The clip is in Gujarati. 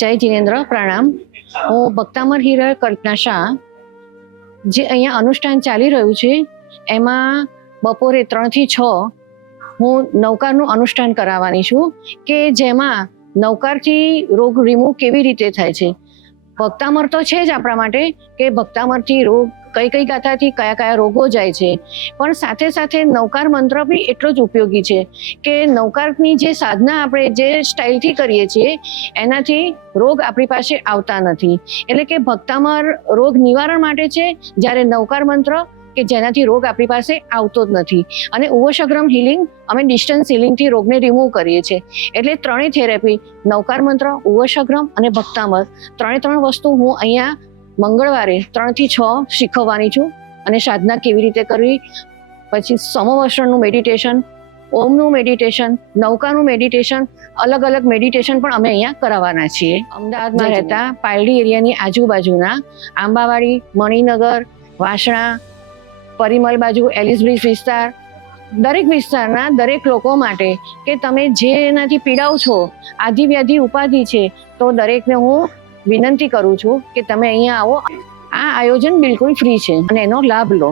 જય જીનેન્દ્ર, પ્રણામ. હું ભક્તામર હીરા કલ્પના શાહ. જે અહીંયા અનુષ્ઠાન ચાલી રહ્યું છે એમાં બપોરે 3 થી 6 હું નવકારનું અનુષ્ઠાન કરાવવાની છું કે જેમાં નવકારથી રોગ રિમૂવ કેવી રીતે થાય છે. ભક્તામર તો છે જ આપણા માટે કે ભક્તામરથી રોગ કઈ ગાથાથી કયા રોગો જાય છે, પણ સાથે સાથે નવકાર મંત્ર બી એટલો જ ઉપયોગી છે કે નવકારની જે સાધના આપણે જે સ્ટાઇલથી કરીએ છીએ એનાથી રોગ આપણી પાસે આવતા નથી. એટલે કે ભક્તામર રોગ નિવારણ માટે છે, જ્યારે નવકાર મંત્ર કે જેનાથી રોગ આપણી પાસે આવતો જ નથી. અને ઉવોશગ્રમ હિલિંગ અમે ડિસ્ટન્સ હિલિંગથી રોગને રિમૂવ કરીએ છીએ. એટલે ત્રણેય થેરેપી નવકાર મંત્ર, ઉવોશગ્રમ અને ભક્તામર ત્રણે વસ્તુ હું અહીંયા મંગળવારે 3 થી 6 શીખવવાની છું. અને સાધના કેવી રીતે કરવી, પછી સમવસ્ત્રનું મેડિટેશન, ઓમનું મેડિટેશન, નૌકાનું મેડિટેશન, અલગ અલગ મેડિટેશન પણ અમે અહીંયા કરાવવાના છીએ. અમદાવાદમાં રહેતા પાલડી એરિયાની આજુબાજુના આંબાવાડી, મણિનગર, વાસણા, પરિમલ બાજુ, એલિસ બ્રિજ વિસ્તાર, દરેક વિસ્તારના દરેક લોકો માટે કે તમે જે એનાથી પીડાવ છો, આદિ વ્યાધિ ઉપાધિ છે, તો દરેકને હું વિનંતી કરું છું કે તમે અહીંયા આવો. આ આયોજન બિલકુલ ફ્રી છે અને એનો લાભ લો.